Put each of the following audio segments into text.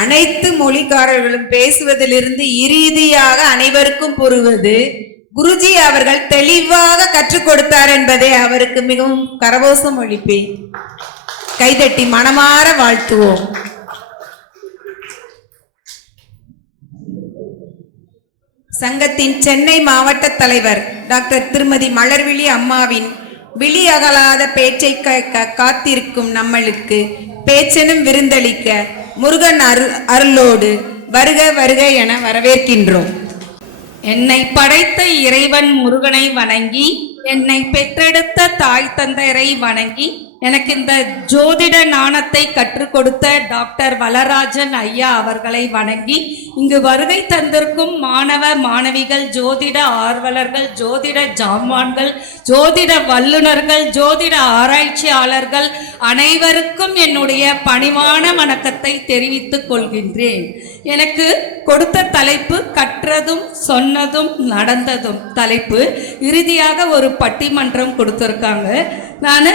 அனைத்து மொழிக்காரர்களும் பேசுவதிலிருந்து இறுதியாக அனைவருக்கும் புரிவது குருஜி அவர்கள் தெளிவாக கற்றுக் கொடுத்தார் என்பதை அவருக்கு மிகவும் கரவோசம் ஒழிப்பேன் கைதட்டி மனமாற வாழ்த்துவோம். சங்கத்தின் சென்னை மாவட்ட தலைவர் டாக்டர் திருமதி மலர்விழி அம்மாவின் விழி அகலாத பேச்சை க- க- காத்திருக்கும் நம்மளுக்கு பேச்சனும் விருந்தளிக்க முருகன் அருள் அருளோடு வருக வருக என வரவேற்கின்றோம். என்னை படைத்த இறைவன் முருகனை வணங்கி என்னை பெற்றெடுத்த தாய் தந்தையரை வணங்கி எனக்கு இந்த ஜோதிட ஞானத்தை கற்றுக் கொடுத்த டாக்டர் வளராஜன் ஐயா அவர்களை வணங்கி இங்கு வருகை தந்திருக்கும் மாணவ மாணவிகள் ஜோதிட ஆர்வலர்கள் ஜோதிட ஜாமான்கள் ஜோதிட வல்லுனர்கள் ஜோதிட ஆராய்ச்சியாளர்கள் அனைவருக்கும் என்னுடைய பணிவான வணக்கத்தை தெரிவித்துக் கொள்கின்றேன். எனக்கு கொடுத்த தலைப்பு கற்றதும் சொன்னதும் நடந்ததும் தலைப்பு இறுதியாக ஒரு பட்டிமன்றம் கொடுத்துருக்காங்க. நான்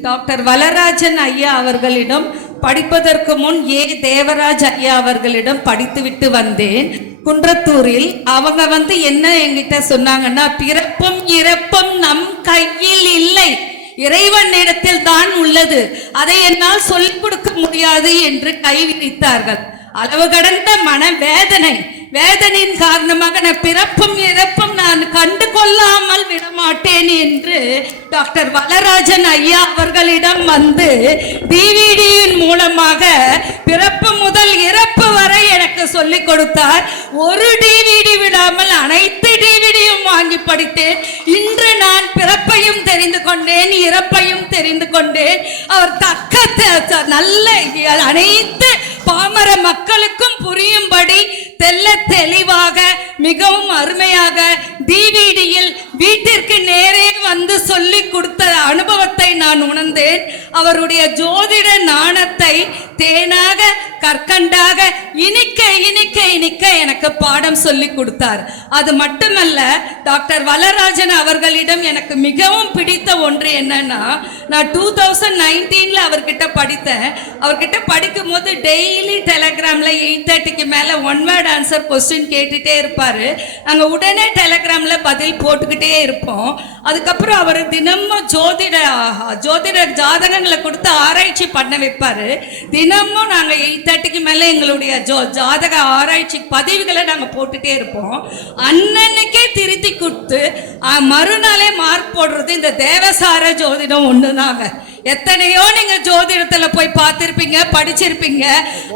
டாக்டர் வலராஜன் ஐயா அவர்களிடம் படிப்பதற்கு முன் ஏ. தேவராஜ் ஐயா அவர்களிடம் படித்துவிட்டு வந்தேன். குன்றத்தூரில் அவங்க வந்து என்ன என்கிட்ட சொன்னாங்கன்னா பிறப்பும் இறப்பும் நம் கையில் இல்லை. இறைவனிடத்தில் தான் உள்ளது. அதை என்னால் சொல்லிக் கொடுக்க முடியாது என்று கைவிரித்தார்கள் அளவு கடந்த மன வேதனை வேதனையின் காரணமாக நான் பிறப்பும் இறப்பும் நான் கண்டு கொள்ளாமல் விடமாட்டேன் என்று டாக்டர் வளராஜன் ஐயா அவர்களிடம் வந்து டிவிடியின் மூலமாக பிறப்பு முதல் இறப்பு வரை எனக்கு சொல்லிக் கொடுத்தார். ஒரு டிவிடி விடாமல் அனைத்து டிவிடியும் வாங்கி படித்தேன். இன்று நான் பிறப்பையும் தெரிந்து கொண்டேன் இறப்பையும் தெரிந்து கொண்டேன். அவர் தக்க நல்ல அனைத்து பாமர மக்களுக்கும் புரியும்படி தெல்ல தெளிவாக மிகவும் அருமையாக டிவிடியில் வீட்டிற்கு நேரே வந்து சொல்லி கொடுத்த அனுபவத்தை நான் உணர்ந்தேன். அவருடைய ஜோதிட நாணத்தை தேனாக கற்கண்டாக இனிக்க இனிக்க இனிக்க எனக்கு பாடம் சொல்லி கொடுத்தார். அது மட்டுமல்ல டாக்டர் வளராஜன் அவர்களிடம் எனக்கு மிகவும் பிடித்த ஒன்று என்னன்னா நான் டூ தௌசண்ட் நைன்டீனில் அவர்கிட்ட படித்தேன். அவர்கிட்ட படிக்கும் போது டெய்லி டெலகிராமில் எயிட் தேர்ட்டிக்கு மேலே ஒன் வேர்ட் ஆன்சர் கொஸ்டின் கேட்டுகிட்டே இருப்பார். நாங்கள் உடனே டெலகிராமில் பதில் போட்டுக்கிட்டே இருப்போம். அதுக்கப்புறம் அவர் தினமும் ஜோதிட ஜோதிட ஜாதகங்களை கொடுத்து ஆராய்ச்சி பண்ண வைப்பார். தினமும் நாங்கள் எயிட் தேர்ட்டிக்கு மேலே எங்களுடைய ஜோ ஜாதக ஆராய்ச்சி பதிவுகளை நாங்கள் போட்டுகிட்டே இருப்போம். அன்னன்னைக்கே திருத்தி கொடுத்து மறுநாளே மார்க் போடுறது இந்த தேவசார ஜோதிடம் ஒன்று சொன்னாங்க. எத்தனையோ நீங்க ஜோதிடத்துல போய் பார்த்திருப்பீங்க படிச்சிருப்பீங்க.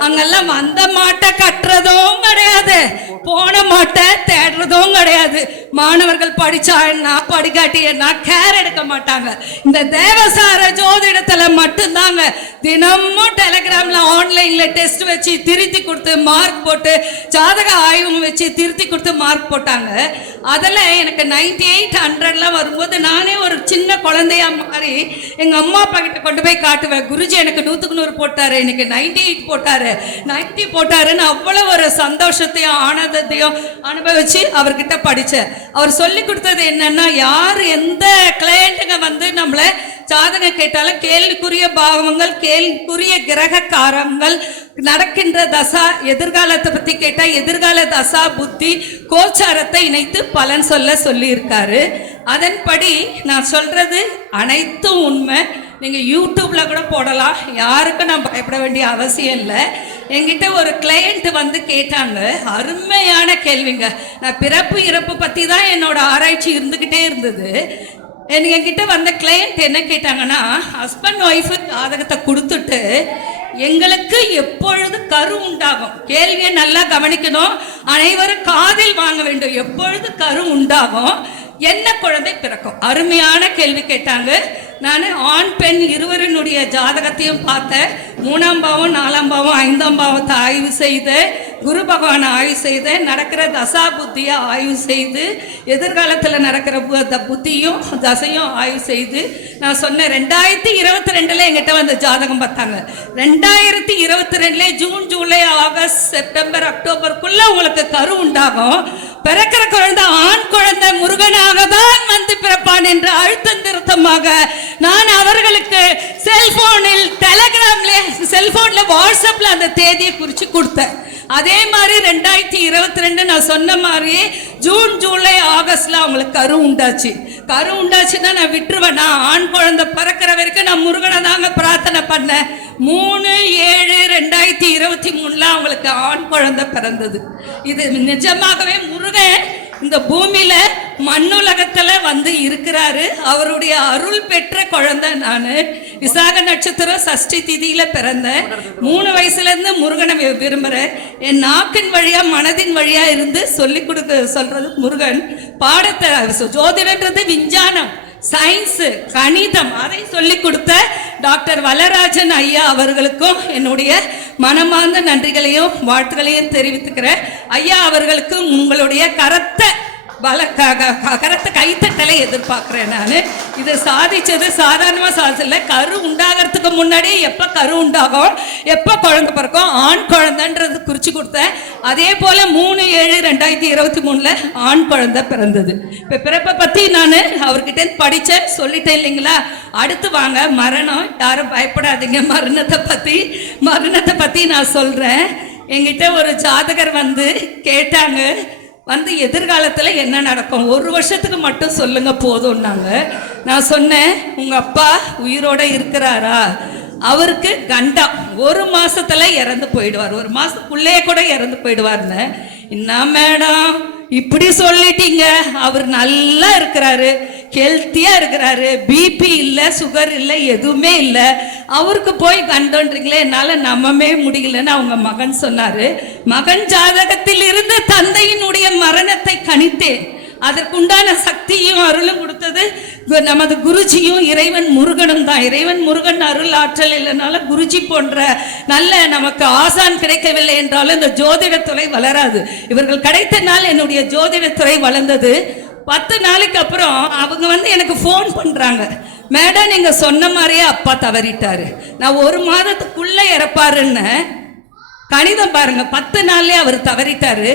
அங்கெல்லாம் வந்த மாட்டை கட்டுறதும் கிடையாது. போன மாட்டை தேடுறதும் கிடையாது. மாணவர்கள் படிச்சா என்ன படிக்காட்டி என்ன கேர் எடுக்க மாட்டாங்க. இந்த தேவசார ஜோதிடத்துல மட்டும்தாங்க. தினமும் டெலிகிராம்ல ஆன்லைன்ல டெஸ்ட் வச்சு திருத்தி கொடுத்து மார்க் போட்டு ஜாதக ஆய்வு வச்சு திருத்தி கொடுத்து மார்க் போட்டாங்க. அதில் எனக்கு நைன்டி எயிட் ஹண்ட்ரட்லாம் வரும்போது நானே ஒரு சின்ன குழந்தையா மாறி எங்கள் அம்மா அப்பா கிட்ட கொண்டு போய் காட்டுவேன். குருஜி எனக்கு நூற்றுக்கு நூறு போட்டாரு எனக்கு நைன்டி எயிட் போட்டாரு. நைன்டி போட்டாருன்னு அவ்வளோ ஒரு சந்தோஷத்தையும் ஆனந்தத்தையும் அனுபவிச்சு அவர்கிட்ட படித்தேன் அவர் சொல்லி கொடுத்தது என்னன்னா யார் எந்த கிளையண்ட்டுங்க வந்து நம்மளை சாதனை கேட்டாலும் கேள்விக்குரிய பாவங்கள் கேள்விக்குரிய கிரக காரங்கள் நடக்கின்ற தசா எதிர்காலத்தை பத்தி கேட்டா எதிர்கால தசா புத்தி கோச்சாரத்தை இணைத்து பலன் சொல்ல சொல்லியிருக்காரு. அதன்படி நான் சொல்றது அனைத்தும் உண்மை. நீங்க யூடியூப்ல கூட போடலாம். யாருக்கும் நான் பயப்பட வேண்டிய அவசியம் இல்லை. என்கிட்ட ஒரு கிளையண்ட் வந்து கேட்டாங்க. அருமையான கேள்விங்க. நான் பிறப்பு இறப்பு பத்தி தான் என்னோட ஆராய்ச்சி இருந்துகிட்டே இருந்தது. எனக்கு என்கிட்ட வந்த கிளையண்ட் என்ன கேட்டாங்கன்னா ஹஸ்பண்ட் ஒய்ஃபு ஜாதகத்தை கொடுத்துட்டு எங்களுக்கு எப்பொழுது கரு உண்டாகும்? கேள்வியை நல்லா கவனிக்கணும். அனைவரும் காதில் வாங்க வேண்டும். எப்பொழுது கரு உண்டாகும்? என்ன குழந்தை பிறக்கும்? அருமையான கேள்வி கேட்டாங்க. நான் ஆண் பெண் இருவரினுடைய ஜாதகத்தையும் பார்த்தேன். மூணாம் பாவம் நாலாம் பாவம் ஐந்தாம் பாவத்தை ஆய்வு செய்து குரு பகவானை ஆய்வு செய்தேன் நடக்கிற தசா புத்தியை ஆய்வு செய்து எதிர்காலத்தில் நடக்கிற பு- புத்தியும் தசையும் ஆய்வு செய்து நான் சொன்னேன் ரெண்டாயிரத்தி இருபத்தி ரெண்டுல எங்கிட்ட வந்து ஜாதகம் பார்த்தாங்க. ரெண்டாயிரத்தி இருபத்தி ரெண்டுல ஜூன் ஜூலை ஆகஸ்ட் செப்டம்பர் அக்டோபருக்குள்ள உங்களுக்கு கரு உண்டாகும். பிறக்கிற குழந்தை ஆண் குழந்தை முருகனாக தான் வந்து பிறப்பான் என்று அழுத்தம் திருத்தமாக நான் அவர்களுக்கு செல்போனில் டெலகிராம்ல செல்போன்ல வாட்ஸ்அப்ல அந்த தேதியை குறிச்சு கொடுத்தேன். அதே மாதிரி ரெண்டாயிரத்தி இருபத்தி ரெண்டு நான் சொன்ன மாதிரி ஜூன் ஜூலை ஆகஸ்ட்ல அவங்களுக்கு கரு உண்டாச்சு. கரு உண்டாச்சுன்னா நான் விட்டுருவேன். நான் ஆண் குழந்தை பிறக்கிற வரைக்கும் நான் முருகனை தாங்க பிரார்த்தனை பண்ணேன். மூணு ஏழு ரெண்டாயிரத்தி இருபத்தி மூணுல அவங்களுக்கு ஆண் குழந்தை பிறந்தது. இது நிஜமாகவே முருகன் இந்த பூமியில மண்ணுலகத்துல வந்து இருக்கிறாரு. அவருடைய அருள் பெற்ற குழந்தை நான். விசாக நட்சத்திரம் சஷ்டி திதியில பிறந்தேன். மூணு வயசுல இருந்து முருகனை விரும்புறேன். என் நாக்கின் வழியா மனதின் வழியா இருந்து சொல்லி கொடுக்க சொல்றது முருகன். பாடத்தை ஜோதிடன்றது விஞ்ஞானம். சயின்ஸ் கணிதம் அதை சொல்லிக் கொடுத்த டாக்டர் வலராஜன் ஐயா அவர்களுக்கும் என்னுடைய மனமார்ந்த நன்றிகளையும் வாழ்த்துக்களையும் தெரிவித்துக்கிறேன். ஐயா அவர்களுக்கு உங்களுடைய கரத்தை பல கரத்தை கைத்தட்டலை எதிர்பார்க்குறேன் நான். இதை சாதிச்சது சாதாரணமாக சாதிச்சல கரு உண்டாகிறதுக்கு முன்னாடி எப்போ கரு உண்டாகும் எப்போ குழந்தை பிறக்கும் ஆண் குழந்தைன்றது குறிச்சு கொடுத்தேன். அதே போல் மூணு ஏழு ரெண்டாயிரத்தி இருபத்தி மூணில் ஆண் குழந்தை பிறந்தது. இப்போ பிறப்பை பற்றி நான் அவர்கிட்ட படித்தேன் சொல்லிட்டேன் இல்லைங்களா? அடுத்து வாங்க மரணம். யாரும் பயப்படாதீங்க மரணத்தை பற்றி மரணத்தை பற்றி நான் சொல்கிறேன் என்கிட்ட ஒரு ஜாதகர் வந்து கேட்டாங்க வந்து எதிர்காலத்தில் என்ன நடக்கும்? ஒரு வருஷத்துக்கு மட்டும் சொல்லுங்க போதும்னாங்க. நான் சொன்னேன் உங்கள் அப்பா உயிரோட இருக்கிறாரா? அவருக்கு கண்டம். ஒரு மாசத்துல இறந்து போயிடுவார். ஒரு மாசத்துக்குள்ளேயே கூட இறந்து போயிடுவார்னு. என்ன மேடம்? இப்படி சொல்லிட்டீங்க. அவர் நல்லா இருக்கிறாரு. ஹெல்த்தியாக இருக்கிறாரு. பிபி இல்லை சுகர் இல்லை எதுவுமே இல்லை. அவருக்கு போய் கண்டோன்றீங்களே என்னால் நம்பவே முடியலன்னு அவங்க மகன் சொன்னார். மகன் ஜாதகத்தில் இருந்து தந்தையினுடைய மரணத்தை கணித்தேன். அதற்குண்டான சக்தியும் அருளும் கொடுத்தது. நமது குருஜியும் இறைவன் முருகனும் தான். இறைவன் முருகன் அருள் ஆற்றல் இல்லைனால குருஜி போன்ற நல்ல நமக்கு ஆசான் கிடைக்கவில்லை என்றாலும் இந்த ஜோதிடத்துறை வளராது. இவர்கள் கிடைத்த நாள் என்னுடைய ஜோதிடத்துறை வளர்ந்தது. பத்து நாளைக்கு அப்புறம் அவங்க வந்து எனக்கு ஃபோன் பண்ணுறாங்க மேடம் நீங்கள் சொன்ன மாதிரியே அப்பா தவறிட்டாரு. நான் ஒரு மாதத்துக்குள்ளே இறப்பாருன்னு. கணிதம் பாருங்க பத்து நாள்லேயே அவர் தவறிட்டாரு.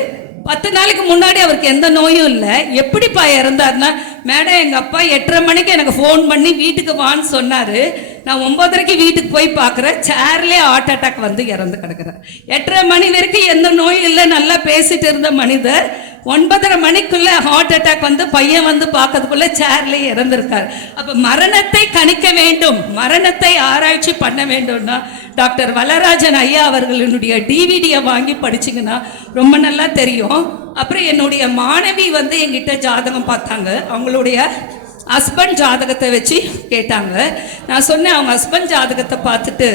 பத்து நாளைக்கு முன்னாடி அவருக்கு எந்த நோயும் இல்லை. எப்படிப்பா இறந்தாருன்னா மேடம் எங்கள் அப்பா எட்டரை மணிக்கு எனக்கு ஃபோன் பண்ணி வீட்டுக்கு வான்னு சொன்னார். நான் ஒன்பதரைக்கு வீட்டுக்கு போய் பார்க்குறேன் சேர்லேயே ஹார்ட் அட்டாக் வந்து இறந்து கிடக்குறேன் எட்டரை மணி வரைக்கும் எந்த நோயும் இல்லை. நல்லா பேசிட்டு இருந்த மனிதர் ஒன்பதரை மணிக்குள்ள ஹார்ட் அட்டாக் வந்து பையன் வந்து பார்க்கறதுக்குள்ள சேர்லேயே இறந்துருக்கார். அப்போ மரணத்தை கணிக்க வேண்டும். மரணத்தை ஆராய்ச்சி பண்ண வேண்டும்னா டாக்டர் வலராஜன் ஐயா அவர்களுடைய டிவிடியை வாங்கி படிச்சிங்கன்னா ரொம்ப நல்லா தெரியும். அப்புறம் என்னுடைய மாணவி வந்து என்கிட்ட ஜாதகம் பார்த்தாங்க. அவங்களுடைய ஹஸ்பண்ட் ஜாதகத்தை வச்சு கேட்டாங்க. நான் சொன்னேன் அவங்க ஹஸ்பண்ட் ஜாதகத்தை பார்த்துட்டு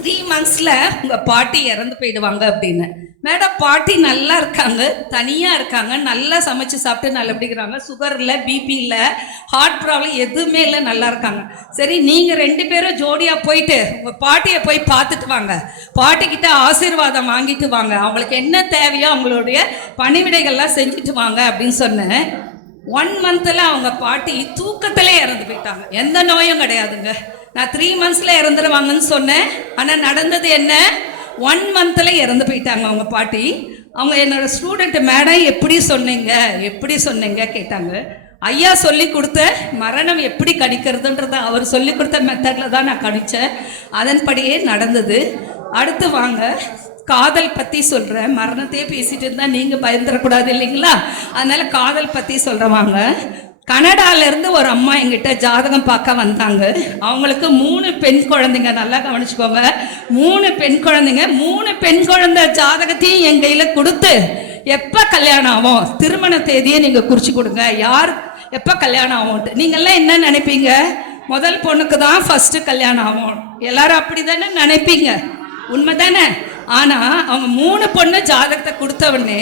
த்ரீ மந்த்ஸில் உங்கள் பாட்டி இறந்து போயிடுவாங்க அப்படின்னு. மேடம் பாட்டி நல்லா இருக்காங்க தனியாக இருக்காங்க நல்லா சமைச்சு சாப்பிட்டு நல்லபடிக்கிறாங்க சுகர் இல்லை பிபி இல்லை ஹார்ட் ப்ராப்ளம் எதுவுமே இல்லை நல்லா இருக்காங்க. சரி நீங்கள் ரெண்டு பேரும் ஜோடியாக போயிட்டு உங்கள் பாட்டியை போய் பார்த்துட்டு வாங்க. பாட்டிக்கிட்ட ஆசீர்வாதம் வாங்கிட்டு வாங்க. அவங்களுக்கு என்ன தேவையோ அவங்களுடைய பணிவிடைகள்லாம் செஞ்சுட்டு வாங்க அப்படின்னு சொன்னேன். ஒன் மந்த்தில் அவங்க பாட்டி தூக்கத்திலே இறந்து போயிட்டாங்க. எந்த நோயும் கிடையாதுங்க. நான் த்ரீ மந்த்ஸில் இறந்துருவாங்கன்னு சொன்னேன். ஆனால் நடந்தது என்ன? ஒன் மந்தில் இறந்து போயிட்டாங்க அவங்க பாட்டி. அவங்க என்னோட ஸ்டூடெண்ட் மேடம் எப்படி சொன்னீங்க? எப்படி சொன்னீங்க கேட்டாங்க. ஐயா சொல்லி கொடுத்த மரணம் எப்படி கணிக்கிறதுன்றத அவர் சொல்லி கொடுத்த மெத்தடில் தான் நான் கணித்தேன் அதன்படியே நடந்தது. அடுத்து வாங்க. காதல் பற்றி சொல்கிறேன் மரணத்தையே பேசிட்டு இருந்தால் நீங்கள் பயந்துடக்கூடாது இல்லைங்களா? அதனால் காதல் பற்றி சொல்கிறவாங்க கனடாலேருந்து ஒரு அம்மா எங்கிட்ட ஜாதகம் பார்க்க வந்தாங்க. அவங்களுக்கு மூணு பெண் குழந்தைங்க. நல்லா கவனிச்சுக்கோங்க. மூணு பெண் குழந்தைங்க. மூணு பெண் குழந்தை ஜாதகத்தையும் என் கையில் கொடுத்து எப்போ கல்யாணம் ஆகும்? திருமண தேதியை நீங்கள் குறிச்சு கொடுங்க. யார் எப்போ கல்யாணம் ஆகும்ட்டு நீங்கள்லாம் என்ன நினைப்பீங்க? முதல் பொண்ணுக்கு தான் ஃபஸ்ட்டு கல்யாணம் ஆகும். எல்லாரும் அப்படி தானே நினைப்பீங்க? உண்மை தானே ஆனால் அவங்க மூணு பொண்ணு ஜாதகத்தை கொடுத்தவொடனே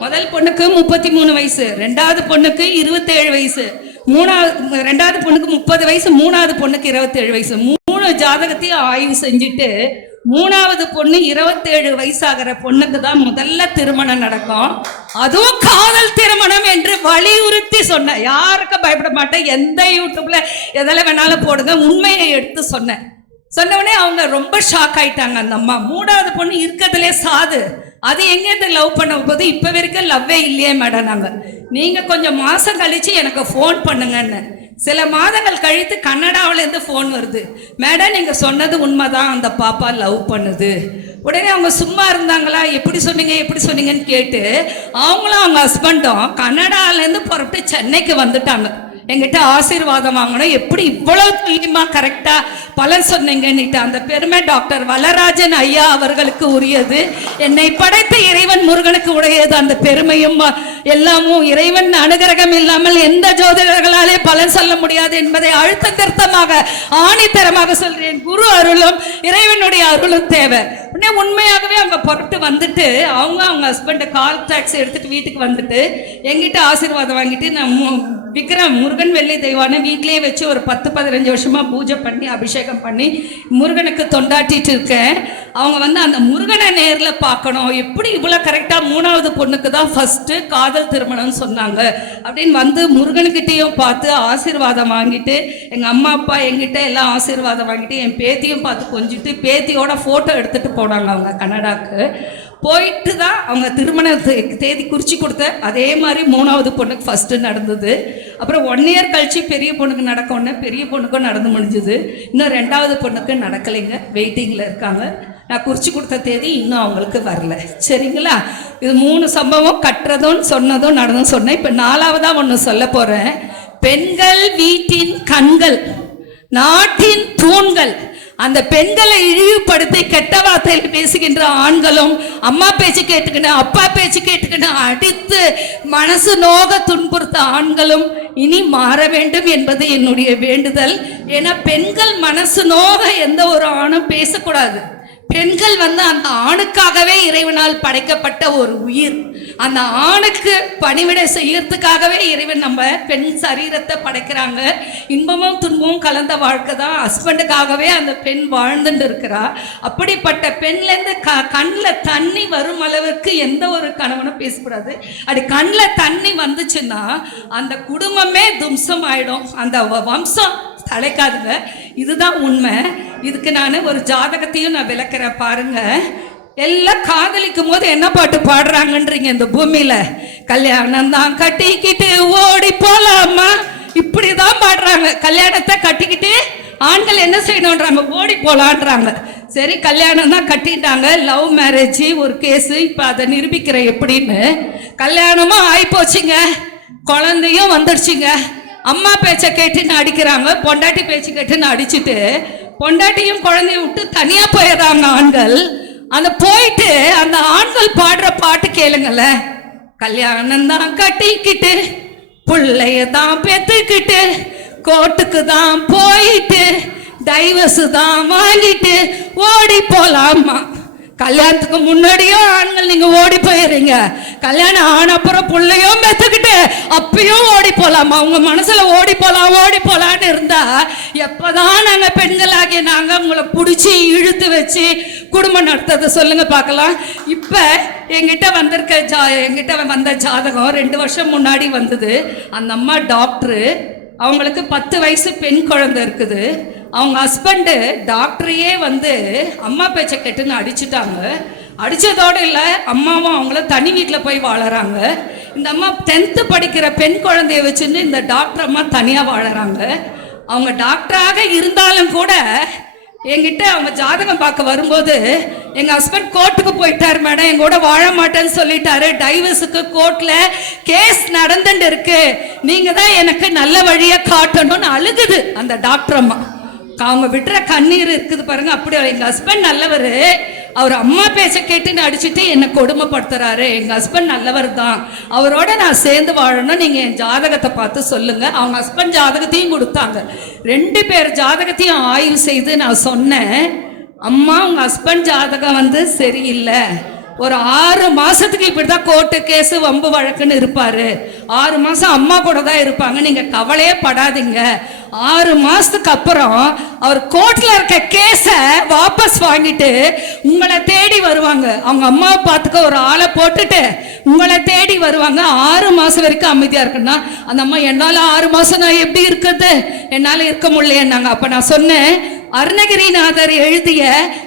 முதல் பொண்ணுக்கு முப்பத்தி மூணு வயசு ரெண்டாவது பொண்ணுக்கு இருபத்தேழு வயசு மூணாவது ரெண்டாவது பொண்ணுக்கு முப்பது வயசு மூணாவது பொண்ணுக்கு இருபத்தேழு வயசு. மூணு ஜாதகத்தையும் ஆய்வு செஞ்சுட்டு மூணாவது பொண்ணு இருபத்தேழு வயசாகிற பொண்ணுக்கு தான் முதல்ல திருமணம் நடக்கும். அதுவும் காதல் திருமணம் என்று வலியுறுத்தி சொன்னேன். யாருக்கும் பயப்பட மாட்டேன். எந்த யூடியூப்ல எதில் வேணாலும் போடுங்க. உண்மையை எடுத்து சொன்னேன். சொன்ன அவங்க ரொம்ப ஷாக் ஆயிட்டாங்க அந்த அம்மா. மூணாவது பொண்ணு இருக்கிறதுலே சாது. அது எங்கேருந்து லவ் பண்ண போது இப்போ வரைக்கும் லவ்வே இல்லையே மேடம் நாங்கள் நீங்கள் கொஞ்சம் மாதம் கழித்து எனக்கு ஃபோன் பண்ணுங்கன்னு. சில மாதங்கள் கழித்து கன்னடாவிலேருந்து ஃபோன் வருது. மேடம் நீங்கள் சொன்னது உண்மைதான். அந்த பாப்பா லவ் பண்ணுது. உடனே அவங்க சும்மா இருந்தாங்களா? எப்படி சொன்னீங்க? எப்படி சொன்னீங்கன்னு கேட்டு அவங்களும் அவங்க ஹஸ்பண்டும் கன்னடாலேருந்து புறப்பட்டு சென்னைக்கு வந்துட்டாங்க. எங்கிட்ட ஆசீர்வாதம் வாங்கணும். எப்படி இவ்வளவு துல்லியமா கரெக்டா பலன் சொன்னீங்கன்னுட்டு அந்த பெருமை டாக்டர் வளராஜன் ஐயா அவர்களுக்கு உரியது. என்னை படைத்த இறைவன் முருகனுக்கு உடையது. அந்த பெருமையும் எல்லாமும் இறைவன் அனுகிரகம் இல்லாமல் எந்த ஜோதிடர்களாலே பலன் சொல்ல முடியாது என்பதை அழுத்த திருத்தமாக ஆணித்தரமாக சொல்றேன். குரு அருளும் இறைவனுடைய அருளும் தேவை. உடனே உண்மையாகவே அவங்க புறப்பட்டு வந்துட்டு அவங்க அவங்க ஹஸ்பண்டை கால் டாக்ஸி எடுத்துட்டு வீட்டுக்கு வந்துட்டு எங்கிட்ட ஆசீர்வாதம் வாங்கிட்டு நான் மு- விக்ரம் முருகன் வெள்ளி தெய்வான வீட்லேயே வச்சு ஒரு பத்து பதினஞ்சு வருஷமாக பூஜை பண்ணி அபிஷேகம் பண்ணி முருகனுக்கு தொண்டாட்டிட்டு இருக்கேன் அவங்க வந்து அந்த முருகனை நேரில் பார்க்கணும். எப்படி இவ்வளோ கரெக்டாக மூணாவது பொண்ணுக்கு தான் ஃபஸ்ட்டு காதல் திருமணம்னு சொன்னாங்க. அப்படின்னு வந்து முருகனுக்கிட்டேயும் பார்த்து ஆசீர்வாதம் வாங்கிட்டு எங்கள் அம்மா அப்பா எங்கிட்ட எல்லாம் ஆசீர்வாதம் வாங்கிட்டு என் பேத்தியும் பார்த்து கொஞ்சிட்டு பேத்தியோட ஃபோட்டோ எடுத்துகிட்டு போனாங்க அவங்க கனடாக்கு. போயிட்டு தான் அவங்க திருமண தே- தேதி குறிச்சு கொடுத்த அதே மாதிரி மூணாவது பொண்ணுக்கு ஃபர்ஸ்ட் நடந்தது. அப்புறம் ஒன் இயர் கழிச்சு பெரிய பொண்ணுக்கு நடக்க உடனே பெரிய பொண்ணுக்கும் நடந்து முடிஞ்சுது. இன்னும் ரெண்டாவது பொண்ணுக்கு நடக்கலைங்க. வெயிட்டிங்கில் இருக்காங்க. நான் குறிச்சு கொடுத்த தேதி இன்னும் அவங்களுக்கு வரல. சரிங்களா? இது மூணு சம்பவம் கட்டுறதும் சொன்னதும் நடந்தும் சொன்னேன். இப்போ நாலாவதாக ஒன்று சொல்ல போகிறேன் பெண்கள் வீட்டின் கண்கள் நாட்டின் தூண்கள் அந்த பெண்களை இழிவுபடுத்தி கெட்ட வார்த்தையில் பேசுகின்ற ஆண்களும் அம்மா பேச்சு கேட்டுக்கணும் அப்பா பேச்சு கேட்டுக்கணும் அடித்து மனசு நோக துன்புறுத்த ஆண்களும் இனி மாற வேண்டும் என்பது என்னுடைய வேண்டுதல். ஏன்னா பெண்கள் மனசு நோக எந்த ஒரு ஆணும் பேசக்கூடாது. பெண்கள் வந்து அந்த ஆணுக்காகவே இறைவனால் படைக்கப்பட்ட ஒரு உயிர். அந்த ஆணுக்கு பணிவிடை செய்யறதுக்காகவே இறைவன் நம்ம பெண் சரீரத்தை படைக்கிறாங்க. இன்பமும் துன்பமும் கலந்த வாழ்க்கை தான். ஹஸ்பண்டுக்காகவே அந்த பெண் வாழ்ந்துட்டு இருக்கிறா. அப்படிப்பட்ட பெண்லேருந்து க கண்ணில் தண்ணி வரும் அளவிற்கு எந்த ஒரு கணவனும் பேசக்கூடாது. அப்படி கண்ணில் தண்ணி வந்துச்சுன்னா அந்த குடும்பமே தும்சம் ஆயிடும் அந்த வ- வம்சம் தலைக்காதுங்க. இதுதான் உண்மை. இதுக்கு நான் ஒரு ஜாதகத்தையும் நான் விளக்குறேன் பாருங்க. எல்லாம் காதலிக்கும் போது என்ன பாட்டு பாடுறாங்கன்றீங்க இந்த பூமியில? கல்யாணம் தான் கட்டிக்கிட்டு ஓடி போலாமா? இப்படிதான் பாடுறாங்க. கல்யாணத்தை கட்டிக்கிட்டு ஆண்கள் என்ன செய்யணுன்றாங்க? ஓடி போலான்றாங்க. சரி கல்யாணம் தான் கட்டிட்டாங்க. லவ் மேரேஜ் ஒரு கேஸு இப்போ அதை நிரூபிக்கிறேன் எப்படின்னு. கல்யாணமும் ஆயிப்போச்சுங்க. குழந்தையும் வந்துடுச்சுங்க. அம்மா பேச்சை கேட்டுன்னு அடிக்கிறாங்க? பொண்டாட்டி பேச்சு கேட்டுன்னு அடிச்சுட்டு பொண்டாட்டியும் குழந்தையும் விட்டு தனியா போயிடுறாங்க ஆண்கள். அந்த போயிட்டு அந்த ஆண்கள் பாடுற பாட்டு கேளுங்கள்ல கல்யாணம் தான் கட்டிக்கிட்டு பிள்ளைய தான் பெத்துக்கிட்டு கோர்ட்டுக்கு தான் போயிட்டு டைவர்ஸ் தான் வாங்கிட்டு ஓடி போலாமா? கல்யாணத்துக்கு முன்னாடியும் ஆண்கள் நீங்க ஓடி போயிடுறீங்க. கல்யாணம் ஆன அப்புறம் பிள்ளையும் மெத்துக்கிட்டு அப்பயும் ஓடி போலாமா? உங்க மனசுல ஓடி போலாம் ஓடி போலான்னு இருந்தா எப்பதான் நாங்க பெண்களாகிய நாங்க உங்களை பிடிச்சி இழுத்து வச்சு குடும்பம் நடத்துறத சொல்லுங்க பார்க்கலாம். இப்ப எங்கிட்ட வந்திருக்க ஜா எங்கிட்ட வந்த ஜாதகம் ரெண்டு வருஷம் முன்னாடி வந்தது. அந்த அம்மா டாக்டரு. அவங்களுக்கு பத்து வயசு பெண் குழந்தை இருக்குது. அவங்க ஹஸ்பண்டு டாக்டரையே வந்து அம்மா பேச்சை கெட்டுன்னு அடிச்சுட்டாங்க. அடிச்சதோடு இல்லை அம்மாவும் அவங்கள தனி வீட்டில் போய் வாழறாங்க. இந்த அம்மா டென்த்து படிக்கிற பெண் குழந்தைய வச்சுன்னு இந்த டாக்டர் அம்மா தனியாக வாழறாங்க. அவங்க டாக்டராக இருந்தாலும் கூட என்கிட்ட அவங்க ஜாதகம் பார்க்க வரும்போது எங்கள் ஹஸ்பண்ட் கோர்ட்டுக்கு போயிட்டாரு மேடம் எங்க கூட வாழ மாட்டேன்னு சொல்லிட்டாரு. டைவர்ஸுக்கு கோர்ட்டில் கேஸ் நடந்துட்டு இருக்கு. நீங்கள் தான் எனக்கு நல்ல வழியை காட்டணும்னு அழுகுது அந்த டாக்டர் அம்மா. அவங்க விட்டுற கண்ணீர் இருக்குது பாருங்க. அப்படி எங்க ஹஸ்பண்ட் நல்லவர். அவர் அம்மா பேச கேட்டுன்னு அடிச்சுட்டு என்னை கொடுமைப்படுத்துறாரு. எங்க ஹஸ்பண்ட் நல்லவர் தான். அவரோட நான் சேர்ந்து வாழணும். நீங்க என் ஜாதகத்தை பார்த்து சொல்லுங்க. அவங்க ஹஸ்பண்ட் ஜாதகத்தையும் கொடுத்தாங்க. ரெண்டு பேர் ஜாதகத்தையும் ஆய்வு செய்து நான் சொன்னேன். அம்மா உங்க ஹஸ்பண்ட் ஜாதகம் வந்து சரியில்லை. ஒரு ஆறு மாசத்துக்கு இப்படிதான் கோர்ட்டு கேஸ் வம்பு வழக்குன்னு இருப்பாரு. ஆறு மாதம் அம்மா கூட தான் இருப்பாங்க. நீங்கள் கவலையே படாதீங்க. ஆறு மாதத்துக்கு அப்புறம் அவர் கோர்ட்டில் இருக்க கேஸை வாபஸ் வாங்கிட்டு உங்களை தேடி வருவாங்க. அவங்க அம்மாவை பார்த்துக்க ஒரு ஆளை போட்டுட்டு உங்களை தேடி வருவாங்க. ஆறு மாதம் வரைக்கும் அமைதியாக இருக்குன்னா அந்த அம்மா என்னால் ஆறு மாதம் நான் எப்படி இருக்குது என்னால் இருக்க முடியலையேன்னாங்க அப்போ நான் சொன்னேன் அருணகிரிநாதர் எழுதிய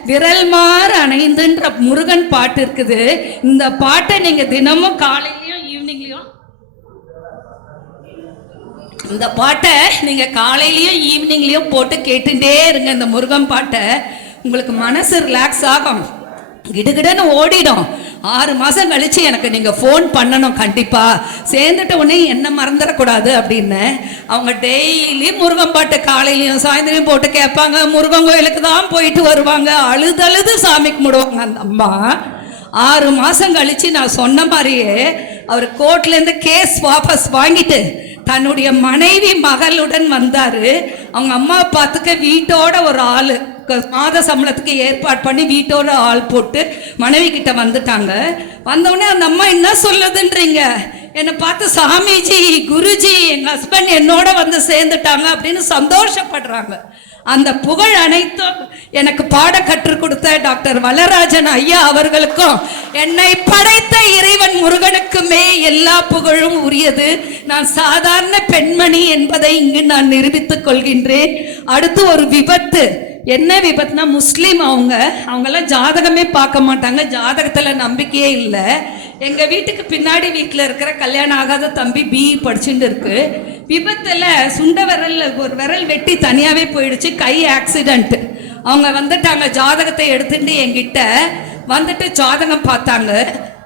விரல் மாறு அணைந்துன்ற முருகன் பாட்டு இருக்குது. இந்த பாட்டை நீங்கள் தினமும் காலையிலையும் ஈவினிங்லையும் இந்த பாட்டை நீங்க காலையிலயும் ஈவினிங்லயும் போட்டு கேட்டுட்டே இருங்க. இந்த முருகன் பாட்டை உங்களுக்கு மனசு ரிலாக்ஸ் ஆகும். கிடுகிடன்னு ஓடிடும். ஆறு மாசம் கழிச்சு எனக்கு நீங்க ஃபோன் பண்ணணும் கண்டிப்பா. சேர்ந்துட்ட உடனே என்ன மறந்துடக்கூடாது அப்படின்னு அவங்க டெய்லி முருகன் பாட்டு காலையிலையும் சாயந்தரம் போட்டு கேட்பாங்க. முருகன் கோயிலுக்கு தான் போயிட்டு வருவாங்க. அழுதழுது சாமி கும்பிடுவாங்க. அந்த அம்மா ஆறு மாசம் கழிச்சு நான் சொன்ன மாதிரியே அவர் கோர்ட்ல இருந்து கேஸ் வாபஸ் வாங்கிட்டு தன்னுடைய மனைவி மகளுடன் வந்தாரு. அவங்க அம்மா பார்த்துக்க வீட்டோட ஒரு ஆள். மாத சம்பளத்துக்கு ஏற்பாடு பண்ணி வீட்டோட ஆள் போட்டு மனைவி கிட்ட வந்துட்டாங்க. வந்தவுடனே அந்த அம்மா என்ன சொல்லுதுன்றீங்க? என்னை பார்த்து சாமிஜி குருஜி எங்க ஹஸ்பண்ட் என்னோட வந்து சேர்ந்துட்டாங்க அப்படின்னு சந்தோஷப்படுறாங்க. அந்த புகழ் அனைத்தும் எனக்கு பாட கற்றுக் கொடுத்த டாக்டர் வளராஜன் ஐயா அவர்களுக்கும் என்னை படைத்த இறைவன் முருகனுக்குமே எல்லா புகழும் உரியது. நான் சாதாரண பெண்மணி என்பதை இங்கு நான் நிரூபித்துக் கொள்கின்றேன். அடுத்து ஒரு விபத்து. என்ன விபத்துனா முஸ்லீம் அவங்க அவங்கெல்லாம் ஜாதகமே பார்க்க மாட்டாங்க. ஜாதகத்துல நம்பிக்கையே இல்லை. எங்க வீட்டுக்கு பின்னாடி வீட்டில் இருக்கிற கல்யாணம் ஆகாத தம்பி பிஇ படிச்சுட்டு இருக்கு. விபத்துல சுண்ட விரல் ஒரு விரல் வெட்டி தனியாவே போயிடுச்சு கை ஆக்சிடென்ட் அவங்க வந்துட்டாங்க ஜாதகத்தை எடுத்துட்டு என்கிட்ட வந்துட்டு ஜாதகம் பார்த்தாங்க.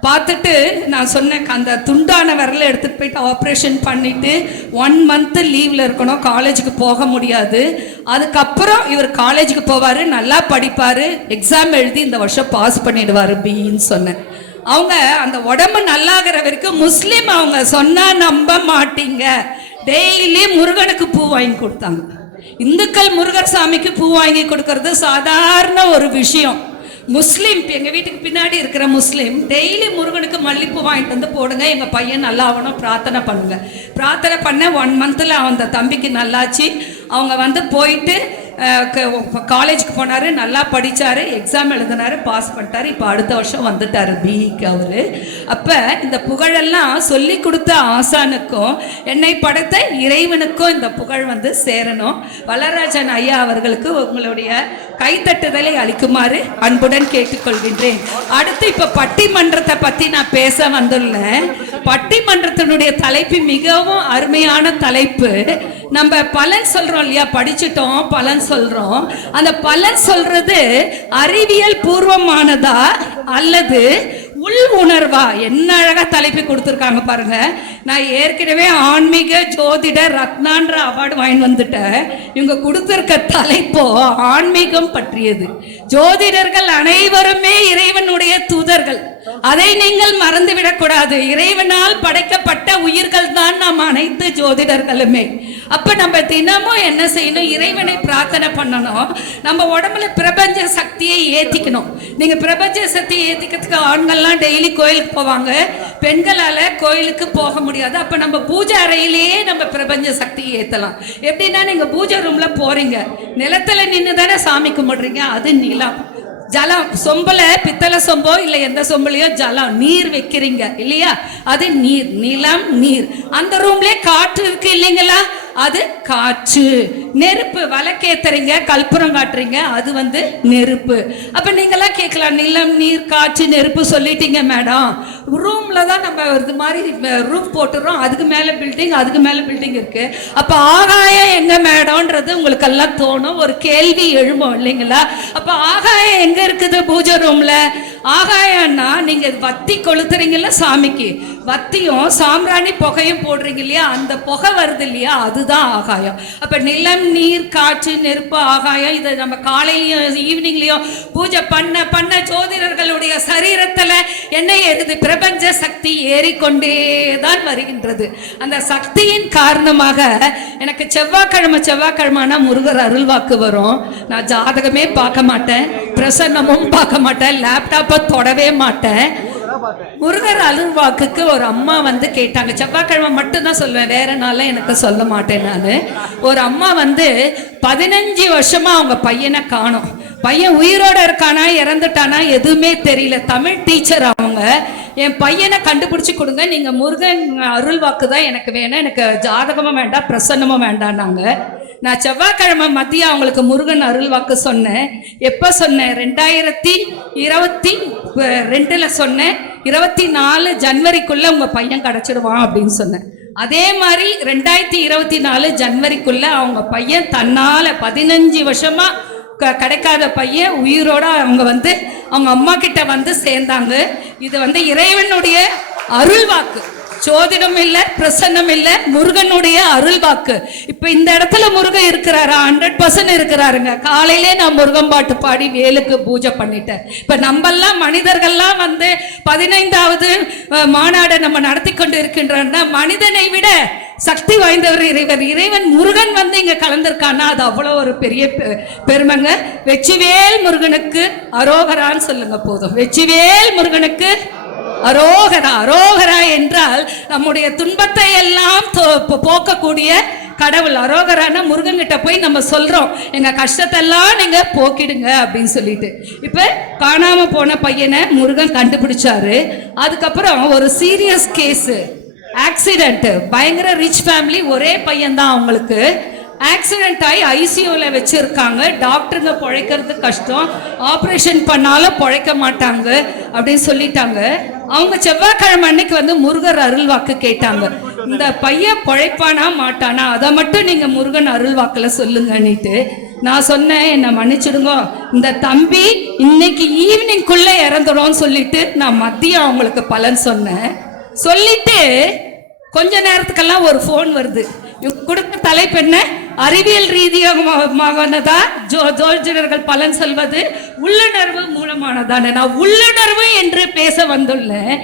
பார்த்துட்டு நான் சொன்னேன் அந்த துண்டான விரலை எடுத்துகிட்டு போயிட்டு ஆப்ரேஷன் பண்ணிட்டு ஒன் மந்த்து லீவில் இருக்கணும் காலேஜுக்கு போக முடியாது. அதுக்கப்புறம் இவர் காலேஜுக்கு போவார் நல்லா படிப்பார் எக்ஸாம் எழுதி இந்த வருஷம் பாஸ் பண்ணிடுவார் பிஇன்னு சொன்னேன். அவங்க அந்த உடம்பு நல்லாகிற வரைக்கும் முஸ்லீம் அவங்க சொன்னா நம்ப மாட்டீங்க. டெய்லி முருகனுக்கு பூ வாங்கி கொடுத்தாங்க. இந்துக்கள் முருகர் சாமிக்கு பூ வாங்கி கொடுக்கறது சாதாரண ஒரு விஷயம். முஸ்லீம் எங்க வீட்டுக்கு பின்னாடி இருக்கிற முஸ்லீம் டெய்லி முருகனுக்கு மல்லிப்பூ வாங்கிட்டு வந்து போடுங்க எங்க பையன் நல்லா ஆகணும் பிரார்த்தனை பண்ணுங்க. பிரார்த்தனை பண்ண ஒன் மந்த்ல அந்த தம்பிக்கு நல்லாச்சு. அவங்க வந்து போயிட்டு காலேஜுக்கு போனார் நல்லா படித்தார் எக்ஸாம் எழுதினார் பாஸ் பண்ணிட்டார். இப்போ அடுத்த வருஷம் வந்துட்டார் பிஇக்கு அவரு. அப்போ இந்த புகழெல்லாம் சொல்லி கொடுத்த ஆசானுக்கும் என்னை படைத்த இறைவனுக்கும் இந்த புகழ் வந்து சேரணும். வளராஜன் ஐயா அவர்களுக்கு உங்களுடைய கைத்தட்டுதலை அளிக்குமாறு அன்புடன் கேட்டுக்கொள்கின்றேன். அடுத்து இப்ப பட்டிமன்றத்தை பத்தி நான் பேச வந்துள்ளேன் பட்டிமன்றத்தினுடைய தலைப்பு மிகவும் அருமையான தலைப்பு. நம்ம பலன் சொல்றோம் இல்லையா? படிச்சுட்டோம் பலன் சொல்றோம். அந்த பலன் சொல்றது அறிவியல் பூர்வமானதா அல்லது உள் உணர்வா? என்ன அழகா தலைப்பு கொடுத்துருக்காங்க பாருங்க. நான் ஏற்கனவே ஆன்மீக ஜோதிட ரத்னான்ற அவார்டு வாங்கி வந்துட்டேன். இவங்க கொடுத்துருக்க தலைப்போ ஆன்மீகம் பற்றியது. ஜோதிடர்கள் அனைவருமே இறைவனுடைய தூதர்கள். அதை நீங்கள் மறந்து விடக்கூடாது இறைவனால் படைக்கப்பட்ட உயிர்கள் தான் நாம் அனைத்து ஜோதிடர்களுமே. அப்ப நம்ம தினமும் என்ன செய்யணும்? இறைவனை பிரார்த்தனை பண்ணணும். நம்ம உடம்புல பிரபஞ்ச சக்தியை ஏத்திக்கணும். நீங்க பிரபஞ்ச சக்தியை ஏத்திக்கிறதுக்கு ஆண்கள்லாம் டெய்லி கோயிலுக்கு போவாங்க. பெண்களால கோயிலுக்கு போக முடியாது. அப்ப நம்ம பூஜை அறையிலேயே நம்ம பிரபஞ்ச சக்தியை ஏத்தலாம். எப்படின்னா நீங்க பூஜை ரூம்ல போறீங்க. நிலத்துல நின்று தானே சாமி கும்பிடுறீங்க. அது நிலம். ஜலம் சொம்பல பித்தளை சொம்போ இல்லை எந்த சொம்பலையோ ஜலம் நீர் வைக்கிறீங்க இல்லையா? அது நீர் நிலம் நீர். அந்த ரூம்லயே காற்று இருக்கு இல்லைங்களா? அது காற்று. நெருப்பு வழக்கேத்துறீங்க கற்பூரம் காட்டுறீங்க அது வந்து நெருப்பு. அப்ப நீங்களாம் கேட்கலாம் நிலம் நீர் காற்று நெருப்பு சொல்லிட்டீங்க மேடம் ரூம்ல தான் நம்ம இது மாதிரி ரூம் போட்டுறோம். அதுக்கு மேல பில்டிங் அதுக்கு மேல பில்டிங் இருக்கு. அப்ப ஆகாயம் எங்க மேடம்ன்றது உங்களுக்கு எல்லாம் தோணும். ஒரு கேள்வி எழும்பும் இல்லைங்களா? அப்ப ஆகாயம் எங்க இருக்குது பூஜை ரூம்ல ஆகாயம்னா நீங்க வத்தி கொளுத்துறீங்கல்ல சாமிக்கு. வத்தியும் சாம்பிராணி புகையும் போடுறீங்க இல்லையா? அந்த புகை வருது இல்லையா? அதுதான் ஆகாயம். அப்போ நிலம் நீர் காற்று நெருப்பு ஆகாயம் இதை நம்ம காலையிலையும் ஈவினிங்லேயும் பூஜை பண்ண பண்ண ஜோதிடர்களுடைய சரீரத்தில் என்ன ஏறுது? பிரபஞ்ச சக்தி ஏறிக்கொண்டே தான் வருகின்றது. அந்த சக்தியின் காரணமாக எனக்கு செவ்வாய்க்கிழமை செவ்வாய்க்கிழமைனா முருகர் அருள்வாக்கு வரும். நான் ஜாதகமே பார்க்க மாட்டேன். பிரசன்னமும் பார்க்க மாட்டேன். லேப்டாப்பை தொடவே மாட்டேன். முருகர் அருள்வாக்குக்கு ஒரு அம்மா வந்து கேட்டாங்க. செவ்வாய்க்கிழமை மட்டும்தான் சொல்லுவேன். வேற நாள எனக்கு சொல்ல மாட்டேன் நான். ஒரு அம்மா வந்து பதினஞ்சு வருஷமா அவங்க பையனை காணோம். பையன் உயிரோட இருக்கானா இறந்துட்டானா எதுவுமே தெரியல. தமிழ் டீச்சர் அவங்க என் பையனை கண்டுபிடிச்சு கொடுங்க. நீங்க முருகன் அருள்வாக்கு தான் எனக்கு வேணும். எனக்கு ஜாதகமும் வேண்டாம் பிரசன்னமும் வேண்டாம்னாங்க. நான் செவ்வாய்க்கிழமை மதியம் அவங்களுக்கு முருகன் அருள் வாக்கு சொன்னேன். எப்போ சொன்னேன்? ரெண்டாயிரத்தி இருபத்தி ரெண்டில் ரெண்டுல சொன்னேன். இருபத்தி நாலு ஜனவரிக்குள்ள உங்க பையன் கிடைச்சிடுவான் அப்படின்னு சொன்னேன். அதே மாதிரி ரெண்டாயிரத்தி இருபத்தி நாலு ஜனவரிக்குள்ள அவங்க பையன் தன்னால பதினஞ்சு வருஷமா க- கிடைக்காத பையன் உயிரோட அவங்க வந்து அவங்க அம்மா கிட்ட வந்து சேர்ந்தாங்க. இது வந்து இறைவனுடைய அருள்வாக்கு. சோதிடம் இல்ல பிரசன்னம் இல்ல முருகனுடைய அருள்வாக்கு. இப்ப இந்த இடத்துல முருகன் இருக்கிறாரா? ஹண்ட்ரட் பர்சன்ட் இருக்கிறாருங்க. காலையிலே நான் முருகன் பாட்டு பாடி வேலுக்கு பூஜை பண்ணிட்டேன். இப்ப நம்மெல்லாம் மனிதர்கள்லாம் வந்து பதினைந்தாவது மாநாடை நம்ம நடத்தி கொண்டு இருக்கின்றோம்னா மனிதனை விட சக்தி வாய்ந்தவர் இறைவர். இறைவன் முருகன் வந்து இங்க கலந்திருக்கானா அது அவ்வளோ ஒரு பெரிய பெ- பெருமைங்க. வெற்றிவேல் முருகனுக்கு அரோகரான்னு சொல்லுங்க போதும். வெற்றிவேல் முருகனுக்கு அரோகரா அரோகரா என்றால் நம்முடைய துன்பத்தை எல்லாம் போக்கக்கூடிய கடவுள். அரோகரான முருகன்கிட்ட போய் நம்ம சொல்றோம். எங்க கஷ்டத்தெல்லாம் நீங்க போக்கிடுங்க அப்படின்னு சொல்லிட்டு. இப்ப காணாம போன பையனை முருகன் கண்டுபிடிச்சாரு. அதுக்கப்புறம் ஒரு சீரியஸ் கேஸ் ஆக்சிடென்ட் பயங்கர ரிச் ஃபேமிலி ஒரே பையன் தான் அவங்களுக்கு ஆக்சிடென்ட் ஆகி ஐசியூவில் வச்சுருக்காங்க. டாக்டருங்க பிழைக்கிறது கஷ்டம். ஆப்ரேஷன் பண்ணாலும் பிழைக்க மாட்டாங்க அப்படின்னு சொல்லிட்டாங்க. அவங்க செவ்வாய்க்கிழமை அன்னைக்கு வந்து முருகர் அருள்வாக்கு கேட்டாங்க. இந்த பையன் பிழைப்பானா மாட்டானா? அதை மட்டும் நீங்கள் முருகன் அருள் வாக்குல சொல்லுங்கன்னுட்டு நான் சொன்னேன் என்னை மன்னிச்சிடுங்க. இந்த தம்பி இன்னைக்கு ஈவினிங்குள்ளே இறந்துடும் சொல்லிட்டு நான் மதியம் அவங்களுக்கு பலன் சொன்னேன். சொல்லிட்டு கொஞ்ச நேரத்துக்கெல்லாம் ஒரு ஃபோன் வருது. கொடுத்த தலைப்பு என்ன? அறிவியல் ரீதியாக ஜோ ஜோதிடர்கள் பலன் சொல்வது உள்ளுணர்வு மூலமானதானே. நான் உள்ளுணர்வு என்று பேச வந்துள்ளேன்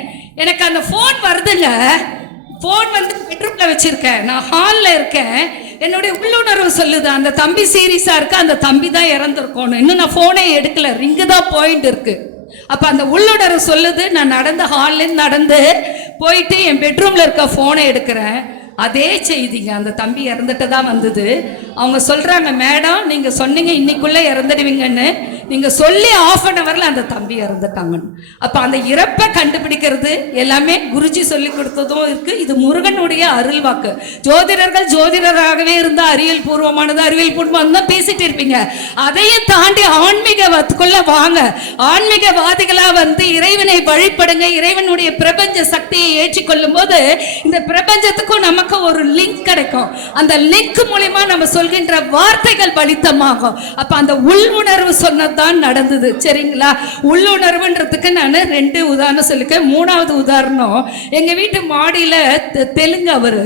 எனக்கு அந்த ஃபோன் வருதுல்ல. ஃபோன் வந்து பெட்ரூம்ல வச்சிருக்கேன். நான் ஹாலில் இருக்கேன். என்னுடைய உள்ளுணர்வு சொல்லுது அந்த தம்பி சீரியஸா இருக்கு அந்த தம்பி தான் இறந்துருக்கணும் இன்னும் நான் ஃபோனே எடுக்கல ரிங்கு தான் பாயிண்ட் இருக்கு. அப்ப அந்த உள்ளுணர்வு சொல்லுது நான் நடந்த ஹால்லேருந்து நடந்து போயிட்டு என் பெட்ரூம்ல இருக்க ஃபோனை எடுக்கிறேன். அதே செய்திங்க. அந்த தம்பி இறந்துட்டு தான் வந்தது. அவங்க சொல்றாங்க மேடம் நீங்க சொன்னீங்க இன்னைக்குள்ள இறந்துடுவீங்கன்னு. நீங்க சொல்லி ஆஃப் அன் ஹவரில் அந்த தம்பி இறந்துட்டாங்கன்னு அப்ப அந்த இறப்பை கண்டுபிடிக்கிறது எல்லாமே குருஜி சொல்லி கொடுத்ததும் இருக்கு. இது முருகனுடைய அருள் வாக்கு. ஜோதிடர்கள் ஜோதிடராகவே இருந்த அறிவியல் பூர்வமானது அறிவியல் பூர்வமானது தான் பேசிட்டு இருப்பீங்க. அதையும் தாண்டி ஆன்மீகத்துக்குள்ளே வாங்க. ஆன்மீகவாதிகளா வந்து இறைவனை வழிபடுங்க. இறைவனுடைய பிரபஞ்ச சக்தியை ஏற்றிக்கொள்ளும் போது இந்த பிரபஞ்சத்துக்கும் நமக்கு ஒரு லிங்க் கிடைக்கும். அந்த லிங்க் மூலயமா நம்ம சொல்கின்ற வார்த்தைகள் பலித்தமாகும் அப்ப அந்த உள் உணர்வு தான் நடந்தது சரிங்களா? உள்ளுணர்வுன்றதுக்கு நான் ரெண்டு உதாரணம் சொல்லிக்கேன் மூணாவது உதாரணம் எங்கள் வீட்டு மாடியில் தெ- தெலுங்கு அவர்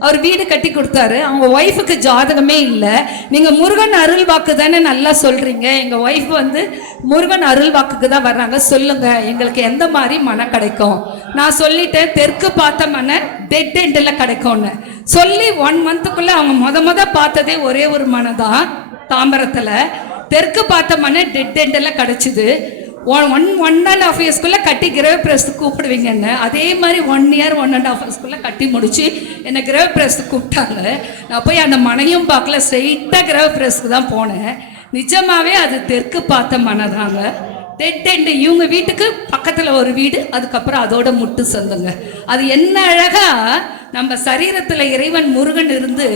அவர் வீடு கட்டி கொடுத்தாரு. அவங்க ஒய்ஃபுக்கு ஜாதகமே இல்லை. நீங்கள் முருகன் அருள் வாக்கு தானே நல்லா சொல்கிறீங்க எங்கள் ஒய்ஃப் வந்து முருகன் அருள் வாக்குக்கு தான் வர்றாங்க. சொல்லுங்கள் எங்களுக்கு எந்த மாதிரி மனம் கிடைக்கும்? நான் சொல்லிட்டேன் தெற்கு பார்த்த மனை டெட் எண்டில் கிடைக்கும்னு. சொல்லி ஒன் மந்த்துக்குள்ளே அவங்க முத முத பார்த்ததே ஒரே ஒரு மனை தான் தாம்பரத்துல. தெற்கு பார்த்த டெட் எண்டெல்லாம் கிடச்சிது. One one one and half இயர்ஸ்க்குள்ளே கட்டி கிரக பிரஸ் கூப்பிடுவீங்கன்னு. அதே மாதிரி one year one and half இயர்ஸ்க்குள்ளே கட்டி முடித்து என்னை கிரக பிரஸ் கூப்பிட்டாங்க. நான் போய் அந்த மனையும் பார்க்கல ஸ்ட்ரெயிட்டாக கிரக பிரஸ்க்கு தான் போனேன். நிஜமாகவே அது தெற்கு பார்த்த மனை தாங்க. டெட் எண்டு இவங்க வீட்டுக்கு பக்கத்தில் ஒரு வீடு அதுக்கப்புறம் அதோட முட்டு சொந்தங்க. அது என்ன அழகாக நம்ம சரீரத்தில் இறைவன் முருகன் இருந்து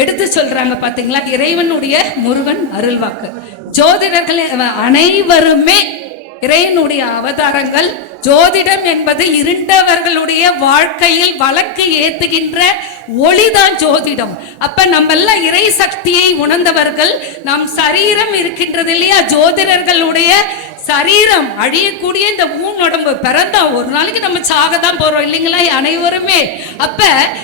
எடுத்து சொல்கிறாங்க பார்த்தீங்களா இறைவனுடைய முருகன் அருள்வாக்கு. ஜோதிடர்கள் அனைவருமே இறைவனுடைய அவதாரங்கள் ஜோதிடம் என்பது இருண்டவர்களுடைய வாழ்க்கையில் வழக்கு ஏத்துகின்ற ஒளிதான் ஜோதிடம். அப்ப நம்ம எல்லாம் இறை சக்தியை உணர்ந்தவர்கள் நம் சரீரம் இருக்கின்றது இல்லையா? ஜோதிடர்களுடைய சரீரம் அழியக்கூடிய இந்த ஊன் உடம்பு பிறந்தா ஒரு நாளைக்கு நம்ம சாக தான் போறோம் இல்லைங்களா? அனைவருமே. அப்ப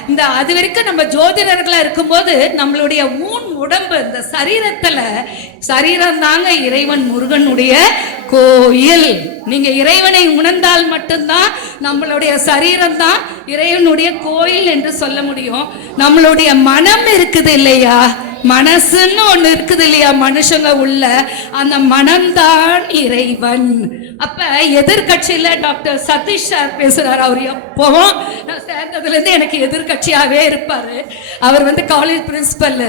இந்த அது வரைக்கும் நம்ம ஜோதிடர்களா இருக்கும்போது நம்மளுடைய ஊன் உடம்பு இந்த சரீரத்துல சரீரம் தாங்க இறைவன் முருகனுடைய கோயில். நீங்க இறைவனை உணர்ந்தால் மட்டும்தான் நம்மளுடைய சரீரம் தான் இறைவனுடைய கோயில் என்று சொல்ல முடியும். நம்மளுடைய மனம் இருக்குது இல்லையா? மனசுன்னு ஒண்ணு இருக்குது இல்லையா? மனுஷங்க உள்ள அந்த மனம்தான் இறைவன். அப்ப எதிர்கட்சியில டாக்டர் சதீஷ் சார் பேசுறாரு. அவர் எப்பவும் நான் சேர்ந்ததுல இருந்து எனக்கு எதிர்கட்சியாவே இருப்பாரு. அவர் வந்து காலேஜ் பிரின்சிபல்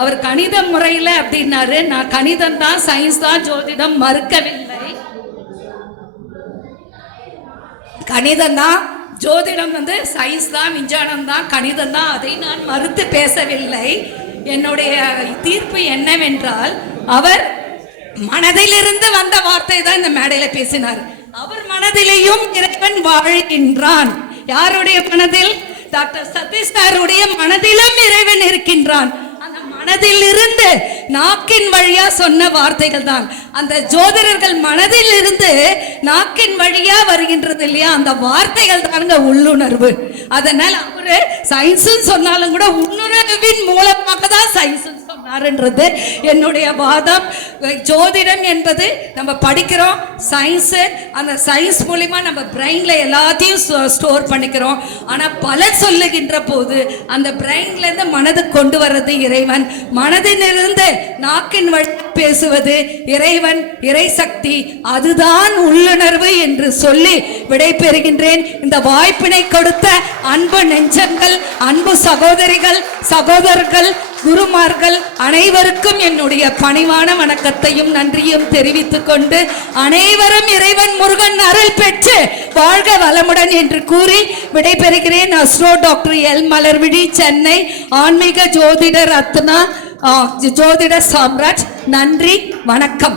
அவர் கணித முறையில அப்படின்னாரு. நான் கணிதம் தான் சயின்ஸ் தான் ஜோதிடம் மறுக்கவில்லை. கணிதம் தான் ஜோதிடம் வந்து சயின்ஸ் தான் விஞ்ஞானம் தான் கணிதம் தான். அதை நான் மறுத்து பேசவில்லை. என்னுடைய தீர்ப்பு என்னவென்றால் அவர் மனதிலிருந்து வந்த வார்த்தை தான் இந்த மேடையில பேசினார். அவர் மனதிலேயும் இறைவன் வாழ்கின்றான். யாருடைய மனதில்? டாக்டர் சதீஷ் சாருடைய மனதிலும் இறைவன் இருக்கின்றான். மனதில் இருந்து நாக்கின் வழியா சொன்ன வார்த்தைகள் தான் அந்த ஜோதிடர்கள் மனதில் இருந்து நாக்கின் வழியா வருகின்றது இல்லையா? அந்த வார்த்தைகள் தானுங்க உள்ளுணர்வு. அதனால அவரு சயின்ஸ் சொன்னாலும் கூட உள்ளுணர்வின் மூலமாக தான் சயின்ஸ் சொன்னாருன்றது என்னுடைய வாதம். ஜோதிடம் என்பது நம்ம படிக்கிறோம். சயின்ஸு அந்த சயின்ஸ் மூலிமா நம்ம பிரெயினில் எல்லாத்தையும் ஸ்டோர் பண்ணிக்கிறோம். ஆனால் பலர் சொல்லுகின்ற போது அந்த பிரெயின்லேருந்து மனது கொண்டு வர்றது இறைவன். மனதிலிருந்து நாக்கின் வழி பேசுவது இறைவன். இறை சக்தி. அதுதான் உள்ளுணர்வு என்று சொல்லி விடைபெறுகின்றேன். இந்த வாய்ப்பினை கொடுத்த அன்பு நெஞ்சங்கள் அன்பு சகோதரிகள் சகோதரர்கள் குருமார்கள் அனைவருக்கும் என்னுடைய பணிவான வணக்கத்தையும் நன்றியும் தெரிவித்துக் கொண்டு அனைவரும் இறைவன் முருகன் அருள் பெற்று வாழ்க வளமுடன் என்று கூறி விடைபெறுகிறேன் astro doctor L Malarvizhi Chennai ஆன்மீக ஜோதிட ரத்னா ஆ, ஜோதிட சாம்ராஜ். நன்றி வணக்கம்.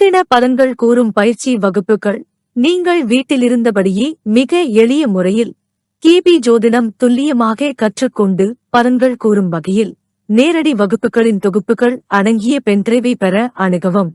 நூதின பலன்கள் கூறும் பயிற்சி வகுப்புகள். நீங்கள் வீட்டிலிருந்தபடியே மிக எளிய முறையில் கிபி ஜோதிடம் துல்லியமாக கற்றுக்கொண்டு பலன்கள் கூறும் வகையில் நேரடி வகுப்புகளின் தொகுப்புகள் அடங்கிய பென்டிரைவை பெற அணுகவும்.